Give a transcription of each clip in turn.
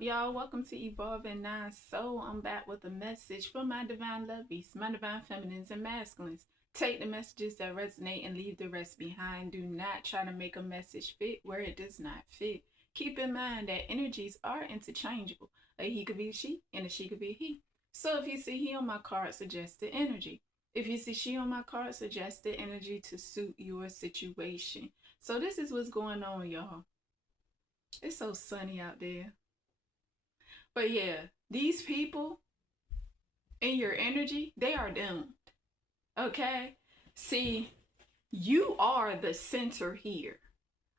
up, y'all? Welcome to Evolving Nine Soul. I'm back with a message for my divine lovies, my divine feminines and masculines. Take the messages that resonate and leave the rest behind. Do not try to make a message fit where it does not fit. Keep in mind that energies are interchangeable. A he could be a she and a she could be a he. So if you see he on my card, suggest the energy. If you see she on my card, suggest the energy to suit your situation. So this is what's going on, y'all. It's so sunny out there. But yeah, these people in your energy, they are doomed. Okay? See, you are the center here.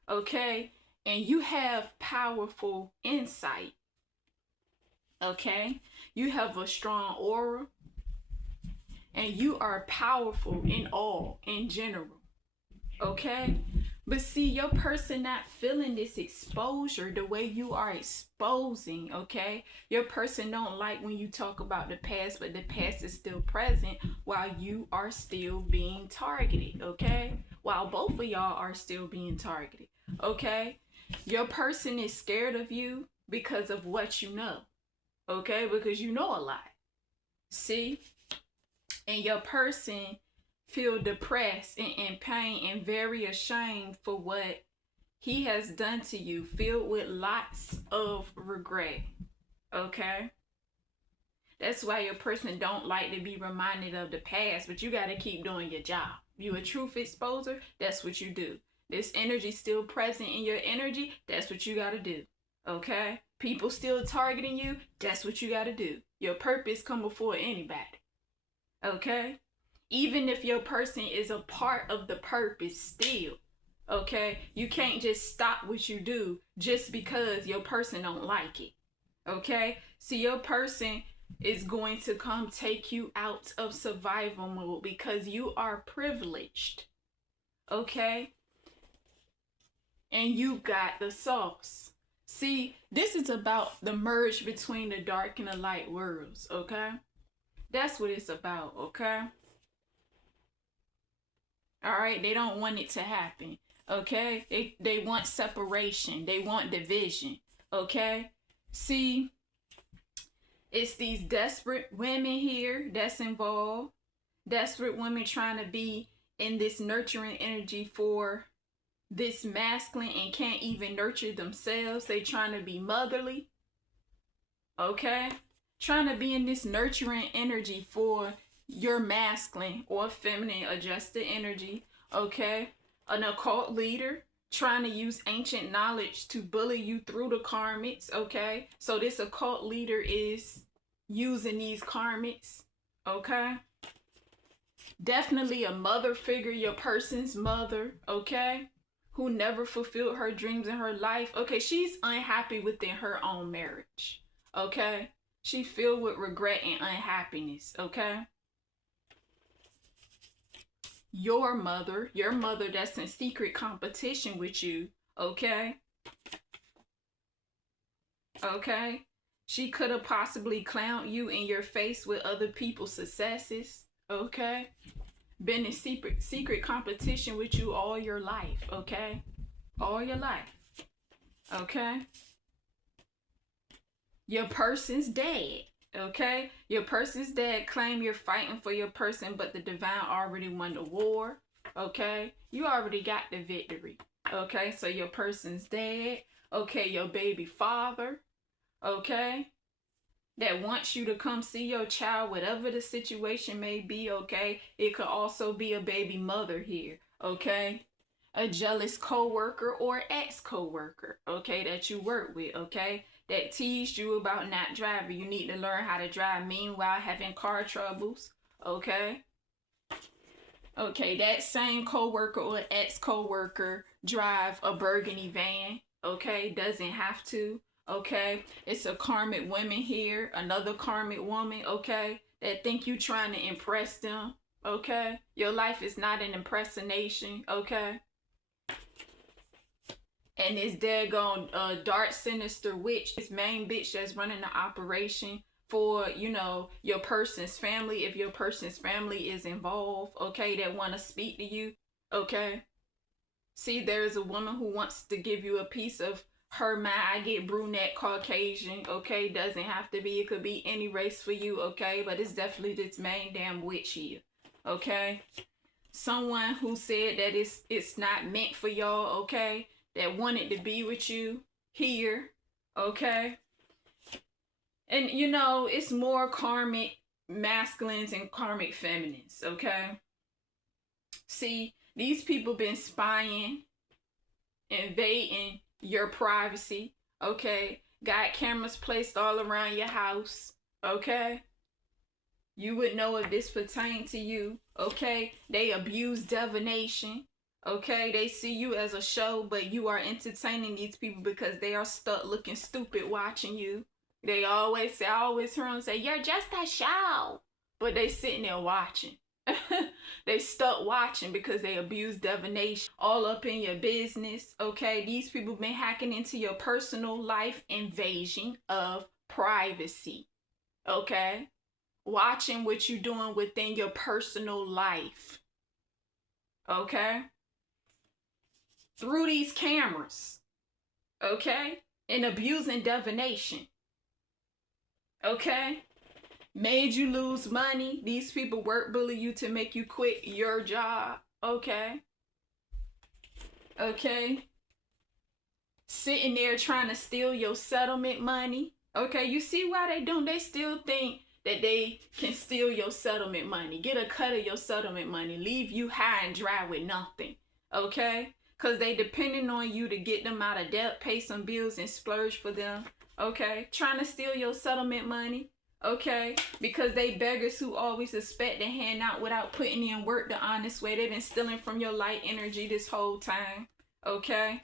Okay? And you have powerful insight. Okay? You have a strong aura. And you are powerful in all, in general. Okay? But see, your person not feeling this exposure the way you are exposing, okay? Your person don't like when you talk about the past, but the past is still present while you are still being targeted, okay? While both of y'all are still being targeted, okay? Your person is scared of you because of what you know, okay? Because you know a lot, see? And your person feel depressed and in pain and very ashamed for what he has done to you, filled with lots of regret. Okay? That's why your person don't like to be reminded of the past, but you got to keep doing your job. You a truth exposer, that's what you do. This energy still present in your energy, that's what you got to do. Okay? People still targeting you, that's what you got to do. Your purpose come before anybody. Okay? Even if your person is a part of the purpose still, okay? You can't just stop what you do just because your person don't like it, okay? See, your person is going to come take you out of survival mode because you are privileged, okay? And you got the sauce. See, this is about the merge between the dark and the light worlds, okay? That's what it's about, okay? All right, they don't want it to happen. Okay, they want separation. They want division. Okay, see, it's these desperate women here that's involved. Desperate women trying to be in this nurturing energy for this masculine and can't even nurture themselves. They trying to be motherly. Okay, trying to be in this nurturing energy for your masculine or feminine adjusted energy, okay? An occult leader trying to use ancient knowledge to bully you through the karmics, okay? So this occult leader is using these karmics, okay? Definitely a mother figure, your person's mother, okay? Who never fulfilled her dreams in her life. Okay, she's unhappy within her own marriage, okay? She filled with regret and unhappiness, okay? Your mother that's in secret competition with you, okay? Okay? She could have possibly clowned you in your face with other people's successes, okay? Been in secret competition with you all your life, okay? All your life, okay? Your person's dead. Okay, your person's dead. Claim you're fighting for your person, but the divine already won the war. Okay, you already got the victory. Okay, so your person's dead. Okay, your baby father, okay, that wants you to come see your child, whatever the situation may be. Okay, it could also be a baby mother here. Okay, a jealous co-worker or ex-co-worker, okay, that you work with, okay, that teased you about not driving. You need to learn how to drive, meanwhile having car troubles, okay? Okay, that same co-worker or ex-co-worker drive a burgundy van, okay? Doesn't have to, okay? It's a karmic woman here, another karmic woman, okay? That think you trying to impress them, okay? Your life is not an impersonation, okay? And this daggone dark sinister witch, this main bitch that's running the operation for, you know, your person's family, if your person's family is involved, okay, that want to speak to you, okay? See, there's a woman who wants to give you a piece of her mind. I get brunette, Caucasian, okay? Doesn't have to be. It could be any race for you, okay? But it's definitely this main damn witch here, okay? Someone who said that it's not meant for y'all, okay? That wanted to be with you here, okay? And you know, it's more karmic masculines and karmic feminines, okay? See, these people been spying, invading your privacy, okay? Got cameras placed all around your house, okay? You would know if this pertained to you, okay? They abuse divination, okay? They see you as a show, but you are entertaining these people because they are stuck looking stupid watching you. They always say, I always hear them say, you're just a show. But they sitting there watching. They stuck watching because they abuse divination all up in your business, okay? These people been hacking into your personal life, invasion of privacy, okay? Watching what you're doing within your personal life, okay? Through these cameras, okay? And abusing divination, okay? Made you lose money. These people work bully you to make you quit your job, okay? Okay? Sitting there trying to steal your settlement money, okay? You see why they do? They still think that they can steal your settlement money, get a cut of your settlement money, leave you high and dry with nothing, okay? Because they depending on you to get them out of debt, pay some bills and splurge for them, okay? Trying to steal your settlement money, okay? Because they beggars who always expect to hand out without putting in work the honest way. They've been stealing from your light energy this whole time, okay?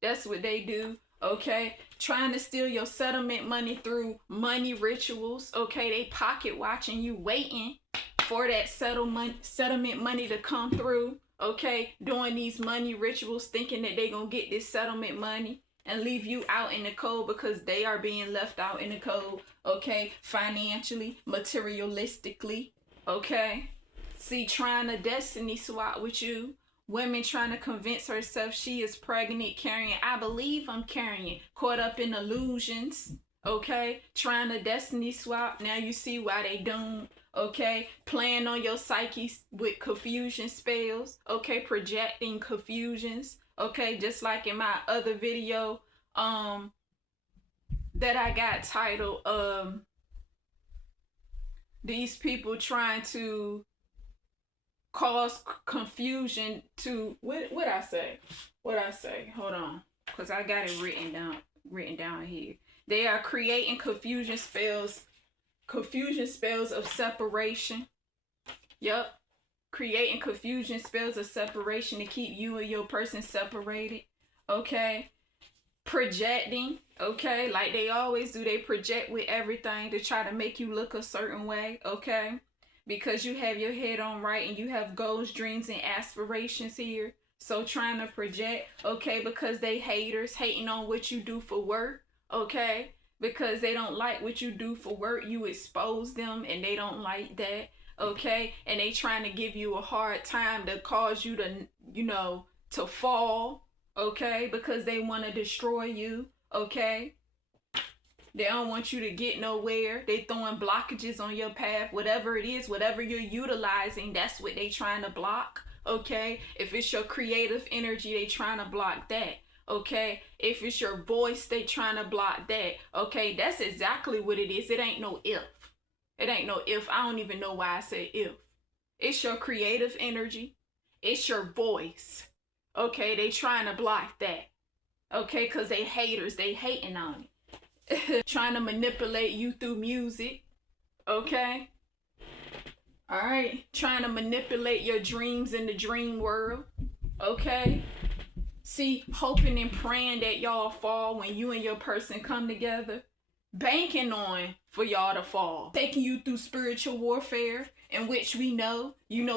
That's what they do, okay? Trying to steal your settlement money through money rituals, okay? They pocket watching you, waiting for that settlement money to come through, okay? Doing these money rituals, thinking that they gonna get this settlement money and leave you out in the cold because they are being left out in the cold, okay? Financially, materialistically, okay? See, trying to destiny swap with you. Women trying to convince herself she is pregnant, carrying. I believe I'm carrying. Caught up in illusions, okay? Trying to destiny swap. Now you see why they doomed, okay? Playing on your psyche with confusion spells, okay? Projecting confusions, okay? Just like in my other video that I got titled these people trying to cause confusion to what I say? Hold on, because I got it written down here. They are creating confusion spells of separation. Yep. Creating confusion spells of separation to keep you and your person separated, okay? Projecting, okay? Like they always do, they project with everything to try to make you look a certain way, okay? Because you have your head on right and you have goals, dreams, and aspirations here. So trying to project, okay, because they haters, hating on what you do for work, okay? Because they don't like what you do for work, you expose them and they don't like that, okay? And they trying to give you a hard time to cause you to, you know, to fall, okay? Because they want to destroy you, okay? They don't want you to get nowhere. They throwing blockages on your path. Whatever it is, whatever you're utilizing, that's what they trying to block, okay? If it's your creative energy, they trying to block that, okay? If it's your voice, they trying to block that, okay? That's exactly what it is. It ain't no if. It ain't no if. I don't even know why I said if. It's your creative energy. It's your voice, okay? They trying to block that, okay? Because they haters. They hating on it. Trying to manipulate you through music, okay? All right, trying to manipulate your dreams in the dream world, okay? See, hoping and praying that y'all fall when you and your person come together, banking on for y'all to fall, taking you through spiritual warfare, in which we know,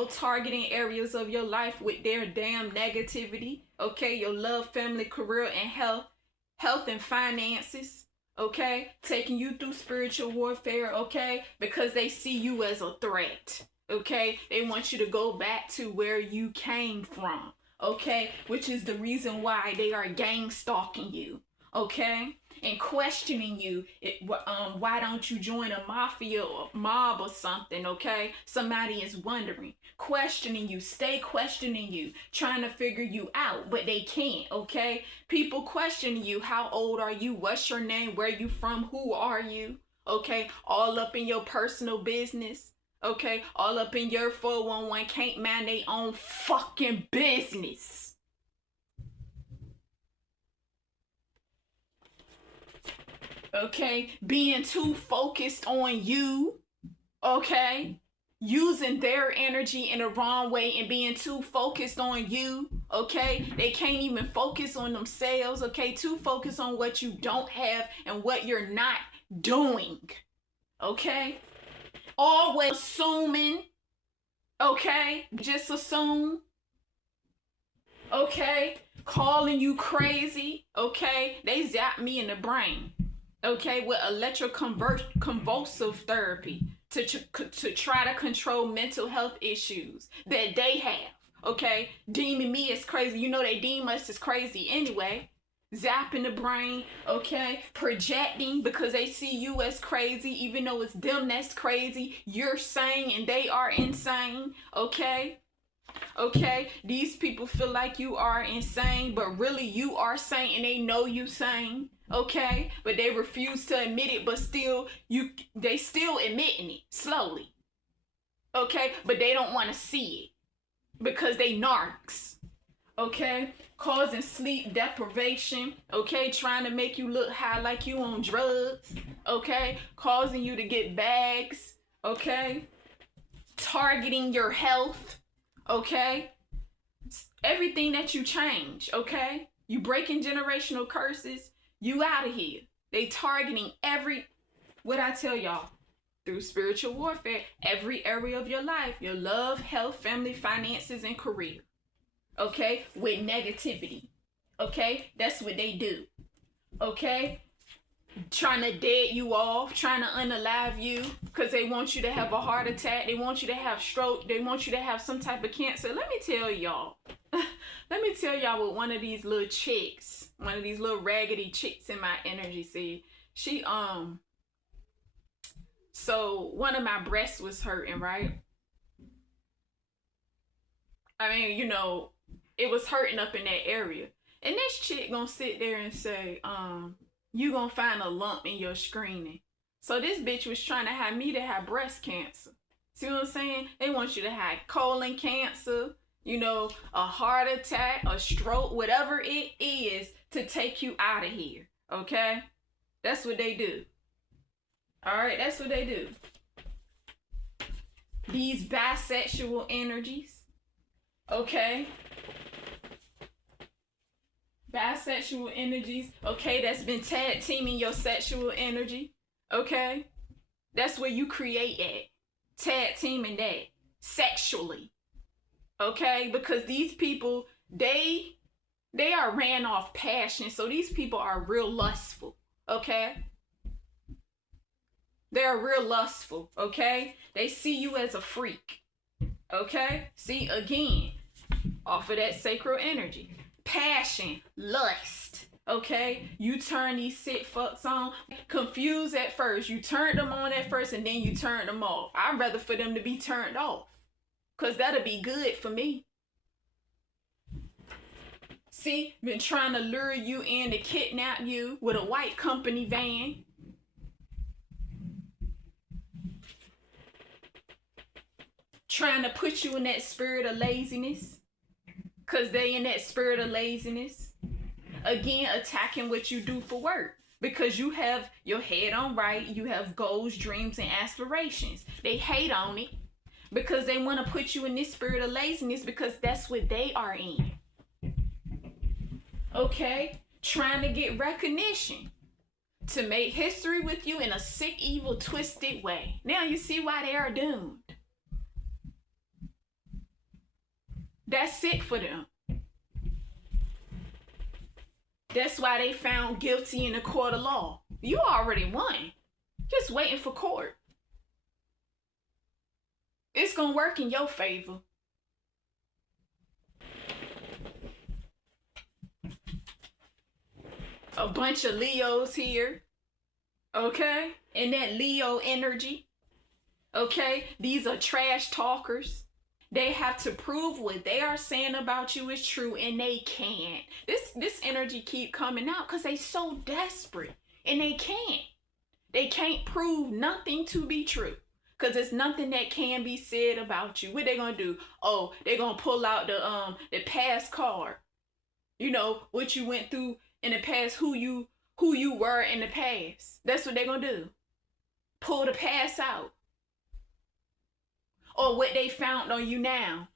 targeting areas of your life with their damn negativity, okay? Your love, family, career, and health and finances, okay? Taking you through spiritual warfare, okay? Because they see you as a threat, okay? They want you to go back to where you came from, okay? Which is the reason why they are gang stalking you, okay? And questioning you, why don't you join a mafia or mob or something, okay? Somebody is wondering, questioning you, stay questioning you, trying to figure you out, but they can't, okay? People questioning you, how old are you? What's your name? Where you from? Who are you? Okay, all up in your personal business, okay? All up in your 411, can't mind their own fucking business. Okay, being too focused on you, okay, using their energy in the wrong way and being too focused on you, okay, they can't even focus on themselves, okay, too focused on what you don't have and what you're not doing, okay, always assuming, okay, just assume, okay, calling you crazy, okay, they zap me in the brain, okay, with electroconvulsive therapy to try to control mental health issues that they have, okay, deeming me as crazy. You know they deem us as crazy anyway. Zapping the brain, okay, projecting because they see you as crazy, even though it's them that's crazy. You're sane and they are insane, okay? Okay, these people feel like you are insane, but really you are sane and they know you sane, okay? But they refuse to admit it, but they still admitting it slowly, okay? But they don't want to see it because they narcs, okay? Causing sleep deprivation, okay? Trying to make you look high like you on drugs, okay? Causing you to get bags, okay? Targeting your health, okay? Everything that you change, okay? You breaking generational curses, you out of here. They targeting what I tell y'all, through spiritual warfare, every area of your life, your love, health, family, finances, and career, okay? With negativity, okay? That's what they do, okay? Trying to dead you off, trying to unalive you because they want you to have a heart attack, they want you to have stroke, they want you to have some type of cancer. Let me tell y'all what one of these little chicks, one of these little raggedy chicks in my energy said. She so one of my breasts was hurting, right? I mean, you know, it was hurting up in that area. And this chick gonna sit there and say, you gonna find a lump in your screening. So this bitch was trying to have me to have breast cancer. See what I'm saying? They want you to have colon cancer, you know, a heart attack, a stroke, whatever it is to take you out of here. Okay? That's what they do. Alright, that's what they do. These bisexual energies. Okay? Bisexual energies, okay, that's been tag teaming your sexual energy, okay? That's where you create at, tag teaming that sexually, okay? Because these people, they are ran off passion, so these people are real lustful, okay? They're real lustful, okay? They see you as a freak, okay? See, again, off of that sacral energy. Passion, lust, okay? You turn these sick fucks on, confused at first. You turned them on at first and then you turned them off. I'd rather for them to be turned off because that'll be good for me. See, been trying to lure you in to kidnap you with a white company van. Trying to put you in that spirit of laziness because they in that spirit of laziness. Again, attacking what you do for work because you have your head on right, you have goals, dreams, and aspirations. They hate on it because they want to put you in this spirit of laziness because that's what they are in. Okay? Trying to get recognition to make history with you in a sick, evil, twisted way. Now you see why they are doomed. That's it for them. That's why they found guilty in the court of law. You already won. Just waiting for court. It's going to work in your favor. a bunch of Leos here, okay? And that Leo energy, okay? These are trash talkers. They have to prove what they are saying about you is true, and they can't. This energy keep coming out because they so desperate, and they can't. They can't prove nothing to be true because there's nothing that can be said about you. What they gonna do? Oh, they gonna pull out the past card. You know what you went through in the past, who you were in the past. That's what they gonna do. Pull the past out. Or what they found on you now.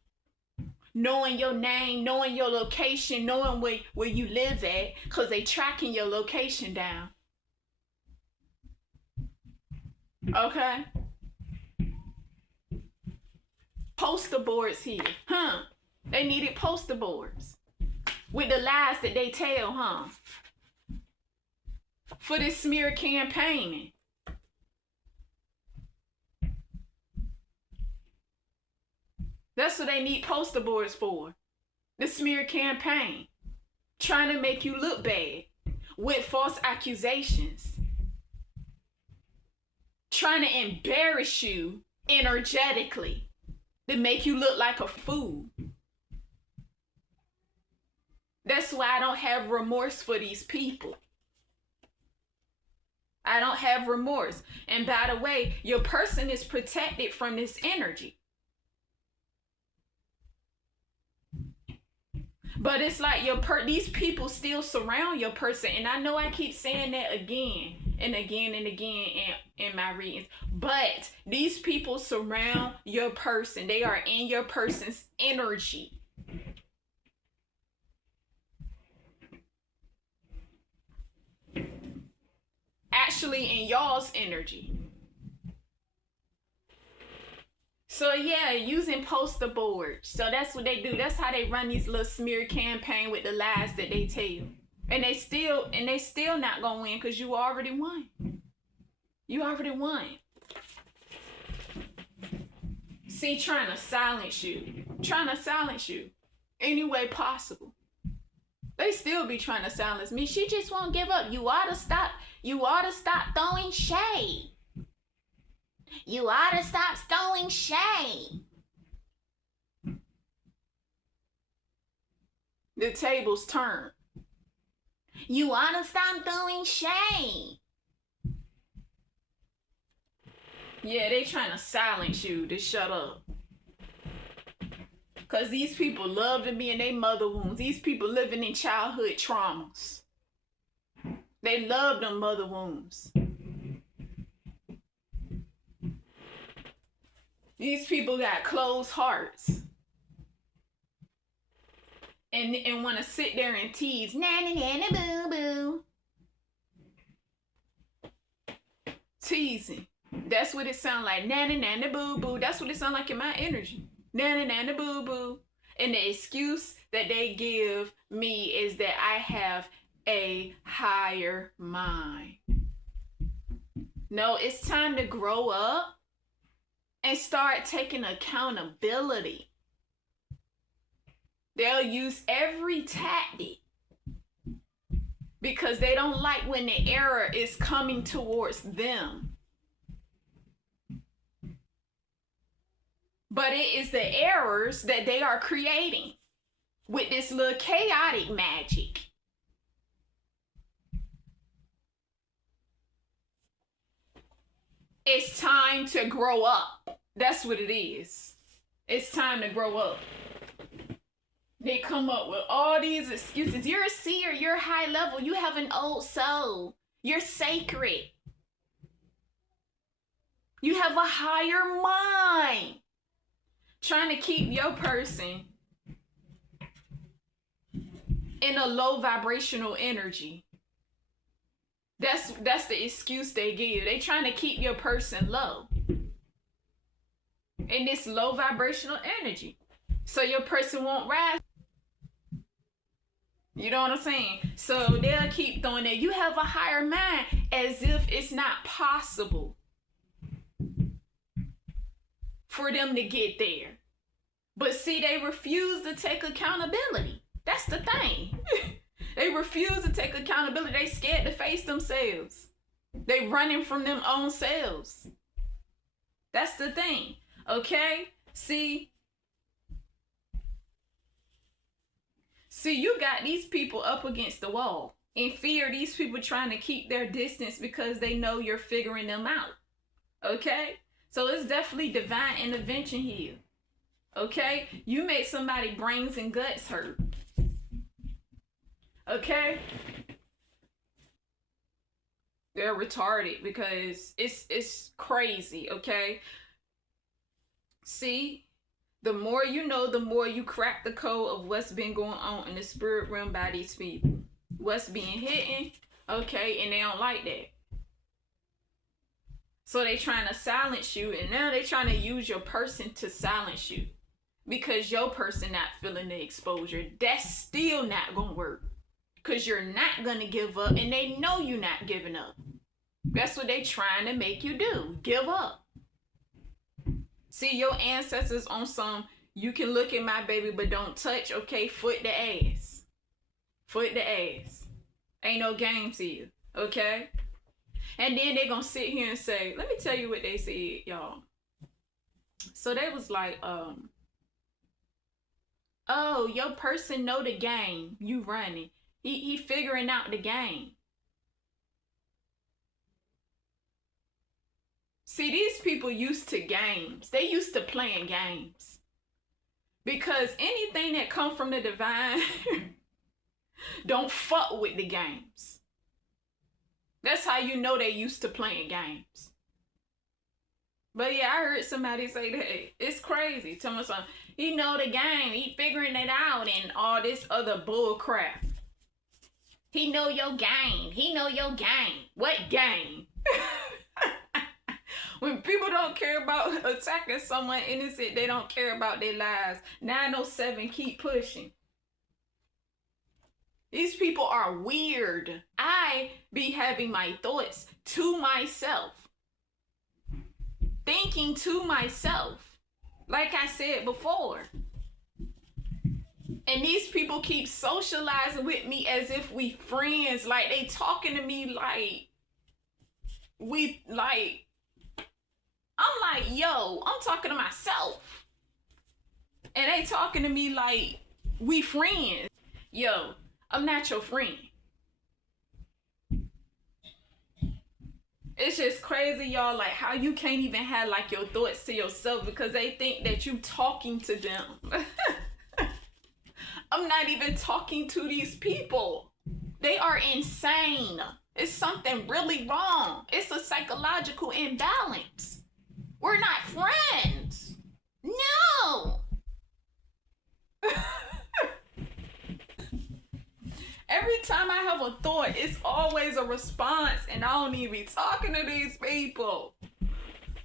Knowing your name, knowing your location, knowing where you live at, because they tracking your location down. Okay? Poster boards here. Huh? They needed poster boards. With the lies that they tell, huh? For this smear campaigning. That's what they need poster boards for. The smear campaign. Trying to make you look bad with false accusations. Trying to embarrass you energetically to make you look like a fool. That's why I don't have remorse for these people. I don't have remorse. And by the way, your person is protected from this energy. But it's like these people still surround your person. And I know I keep saying that again and again and again in my readings. But these people surround your person. They are in your person's energy. Actually in y'all's energy. So yeah, using poster boards. So that's what they do. That's how they run these little smear campaign with the lies that they tell. And they still not gonna win because you already won. You already won. See, trying to silence you. Trying to silence you any way possible. They still be trying to silence me. She just won't give up. You ought to stop. You ought to stop throwing shade. You ought to stop throwing shade. The tables turn. You ought to stop throwing shade. Yeah, they trying to silence you to shut up. Because these people love to be in their mother wounds. These people living in childhood traumas. They love them mother wounds. These people got closed hearts. And want to sit there and tease. Nanny, nanny, boo, boo. Teasing. That's what it sounds like. Nanny, nanny, boo, boo. That's what it sounds like in my energy. Nanny, nanny, boo, boo. And the excuse that they give me is that I have a higher mind. No, it's time to grow up and start taking accountability. They'll use every tactic because they don't like when the error is coming towards them. But it is the errors that they are creating with this little chaotic magic. It's time to grow up. That's what it is. It's time to grow up. They come up with all these excuses. You're a seer. You're high level. You have an old soul. You're sacred. You have a higher mind. Trying to keep your person in a low vibrational energy. That's the excuse they give. They trying to keep your person low in this low vibrational energy, so your person won't rise. You know what I'm saying? So they'll keep throwing that you have a higher mind as if it's not possible for them to get there. But see, they refuse to take accountability. That's the thing. They They refuse to take accountability. They scared to face themselves. They running from them own selves. That's the thing. Okay? See, you got these people up against the wall. In fear, these people trying to keep their distance because they know you're figuring them out. Okay? So it's definitely divine intervention here. Okay? You make somebody brains and guts hurt. Okay? They're retarded because it's crazy, okay? See? The more you know, the more you crack the code of what's been going on in the spirit realm by these people. What's being hidden, okay, and they don't like that. So they trying to silence you, and now they trying to use your person to silence you. Because your person not feeling the exposure. That's still not gonna work. Because you're not gonna give up, and they know you're not giving up. That's what they trying to make you do. Give up. See, your ancestors on some, you can look at my baby, but don't touch, okay? Foot the ass. Foot the ass. Ain't no games here, okay? And then they gonna sit here and say, let me tell you what they said, y'all. So they was like, oh, your person know the game you running. He figuring out the game. See, these people used to games. They used to playing games. Because anything that come from the divine don't fuck with the games. That's how you know they used to playing games. But yeah, I heard somebody say that. It's crazy. Tell me something. He know the game. He figuring it out and all this other bull crap. He know your game. He know your game. What game? When people don't care about attacking someone innocent, they don't care about their lives. 907, keep pushing. These people are weird. I be having my thoughts to myself. Thinking to myself. Like I said before. And these people keep socializing with me as if we friends. Like they talking to me like I'm like, yo, I'm talking to myself. And they talking to me like we friends. Yo, I'm not your friend. It's just crazy, y'all, like how you can't even have like your thoughts to yourself because they think that you talking to them. I'm not even talking to these people. They are insane. It's something really wrong. It's a psychological imbalance. We're not friends. No. Every time I have a thought, it's always a response, and I don't even be talking to these people.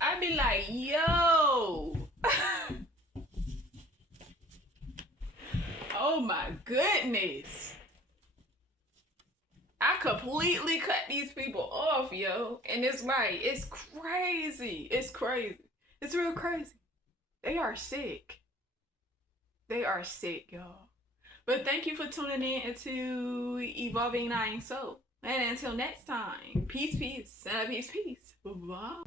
I be like, yo. Oh my goodness. I completely cut these people off, yo. And it's like, it's crazy. It's crazy. It's real crazy. They are sick. They are sick, y'all. But thank you for tuning in into Evolving Nine Soul. And until next time, peace, peace, peace, peace. Bye.